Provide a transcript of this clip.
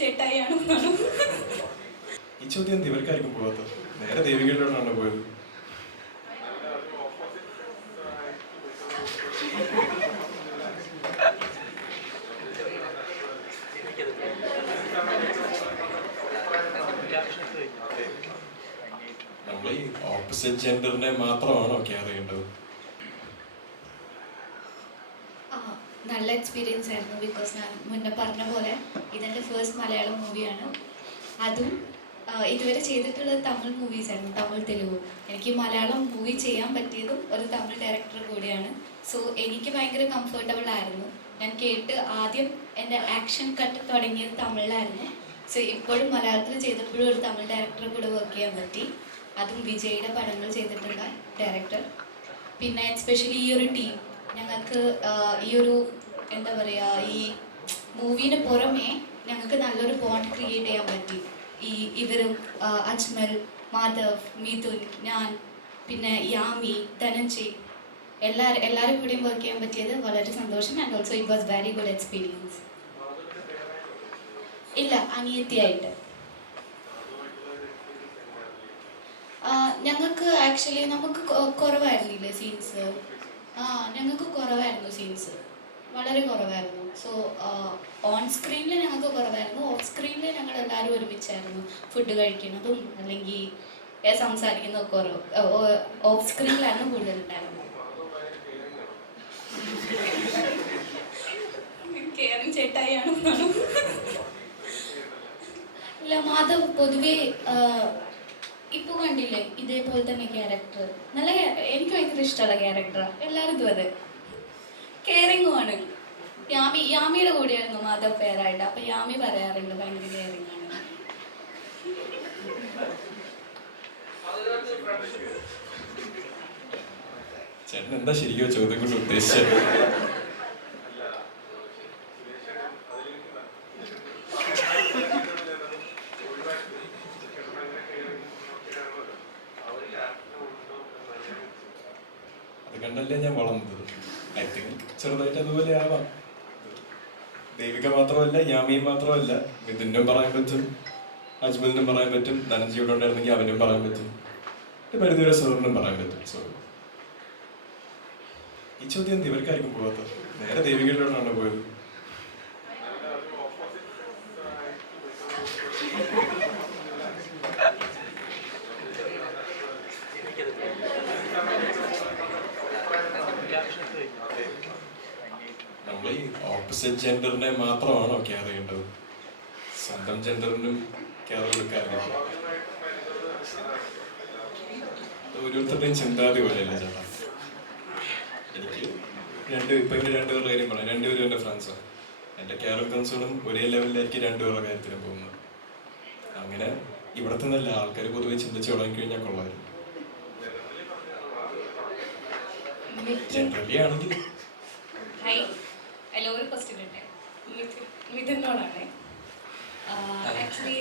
ചേട്ടായിയാണോ? ഈ ചോദ്യം ഇവർക്കായിരിക്കും പോകാത്തത്. നേരെ ദേവികളിലോട്ടാണ് പോയത്. നമ്മൾ ഈ ഓപ്പോസിറ്റ് ജെൻഡറിനെ മാത്രമാണോ കെയർ ചെയ്യേണ്ടത്? നല്ല എക്സ്പീരിയൻസ് ആയിരുന്നു. ബിക്കോസ് ഞാൻ മുന്നേ പറഞ്ഞ പോലെ ഇതെൻ്റെ ഫസ്റ്റ് മലയാളം മൂവിയാണ്. അതും ഇതുവരെ ചെയ്തിട്ടുള്ളത് തമിഴ് മൂവീസ് ആയിരുന്നു, തമിഴ് തെലുഗു. എനിക്ക് മലയാളം മൂവി ചെയ്യാൻ പറ്റിയതും ഒരു തമിഴ് ഡയറക്ടർ കൂടിയാണ്. സോ എനിക്ക് ഭയങ്കര കംഫർട്ടബിൾ ആയിരുന്നു. ഞാൻ കേട്ട് ആദ്യം എൻ്റെ ആക്ഷൻ കട്ട് തുടങ്ങിയത് തമിഴിലായിരുന്നു. സോ ഇപ്പോഴും മലയാളത്തിൽ ചെയ്തപ്പോഴും ഒരു തമിഴ് ഡയറക്ടറെ കൂടെ വർക്ക് ചെയ്യാൻ പറ്റി. അതും വിജയുടെ പടങ്ങൾ ചെയ്തിട്ടുള്ള ഡയറക്ടർ. പിന്നെ എസ്പെഷ്യലി ഈ ഒരു ടീം ഞങ്ങൾക്ക് ഈ ഒരു എന്താ പറയുക, ഈ മൂവിന് പുറമേ ഞങ്ങൾക്ക് നല്ലൊരു ബോണ്ട് ക്രിയേറ്റ് ചെയ്യാൻ പറ്റി. ഇവരും അജ്മൽ, മാധവ്, മിഥുൻ, ഞാൻ, പിന്നെ യാമി, ധനഞ്ജയ്, എല്ലാവരും കൂടെയും വർക്ക് ചെയ്യാൻ പറ്റിയത് വളരെ സന്തോഷം. And also it was very good experience. ഇല്ല, അനിയത്തിയായിട്ട്. ഞങ്ങൾക്ക് ആക്ച്വലി നമുക്ക് കുറവായിരുന്നില്ലേ സീൻസ്? ഞങ്ങൾക്ക് കുറവായിരുന്നു സീൻസ്, വളരെ കുറവായിരുന്നു. സോ ഓൺ സ്ക്രീനിൽ ഞങ്ങൾക്ക് കുറവായിരുന്നു. ഓഫ് സ്ക്രീനിൽ ഞങ്ങൾ എല്ലാവരും ഒരുമിച്ചായിരുന്നു ഫുഡ് കഴിക്കുന്നതും അല്ലെങ്കിൽ സംസാരിക്കുന്നതൊക്കെ കുറവ്. ഓഫ് സ്ക്രീനിലായിരുന്നു കൂടുതലുണ്ടായിരുന്നത്. കേരളം ചേട്ടായിയാണോ? ഇല്ല, മാധവ് പൊതുവേ ഇപ്പോൾ കണ്ടില്ലേ ഇതേപോലെ തന്നെ ക്യാരക്ടർ നല്ല, എനിക്ക് ഭയങ്കര ഇഷ്ടമുള്ള ക്യാരക്ടറാണ്. എല്ലാവരും അതെ കെയറിങ്ങുമാണ്. യാമിയുടെ കൂടെയായിരുന്നു മാധവ് പേരായിട്ട്. അപ്പം യാമി പറയാറുണ്ട് ഭയങ്കര കെയറിങ് ആണ്. ചേട്ടൻ എന്താ ശരിയോ ചോദ്യം കൊണ്ട് ഉദ്ദേശിച്ചത്? അത് കണ്ടല്ലേ ഞാൻ വളർന്നത്. ഐ തിങ്ക് ചെറുതായിട്ട് അതുപോലെ ആവാം. ദേവിക മാത്രമല്ല, യാമിയും മാത്രമല്ല, മിഥുനും പറയാൻ പറ്റും, അജ്മലിനും പറയാൻ പറ്റും, ധനഞ്ജയുടെ ഉണ്ടായിരുന്നെങ്കിൽ അവനും പറയാൻ പറ്റും, പരിധിവരെ സോറിനും പറയാൻ പറ്റും. സോ ഈ ചോദ്യം ഇവർക്കായിരിക്കും പോകാത്തത്. നേരെ ദേവികളിലോട്ടാണ് പോയത്. നമ്മൾ ഈ ഓപ്പോസിറ്റ് ജെൻഡറിനെ മാത്രമാണോ കെയർ ചെയ്യേണ്ടത്? സ്വന്തം ജെൻഡറിനും കെയർ കൊടുക്കാറില്ല. ഓരോരുത്തരുടെയും ചിന്താഗതി പോലെയല്ല ചേട്ടാ. എനിക്ക് ഇപ്പൊ എന്റെ രണ്ടുപേരുടെ കാര്യം പറയാം. രണ്ടുപേരും എന്റെ ഫ്രണ്ട്സാണ്. എന്റെ കെയറും കൺസേണും ഒരേ ലെവലിലായിരിക്കും രണ്ടുപേരുടെ കാര്യത്തിനും പോകുന്നത്. അങ്ങനെ ഇവിടത്തെ നല്ല ആൾക്കാർ പൊതുവെ ചിന്തിച്ച് തുടങ്ങിക്കഴിഞ്ഞാൽ കൊള്ളായിരുന്നു. ജനറലി ആണെങ്കിൽ ഒരു ക്വസ്റ്റ്യൻ ഉണ്ട് മിഥുനോടാണ്. ആക്ച്വലി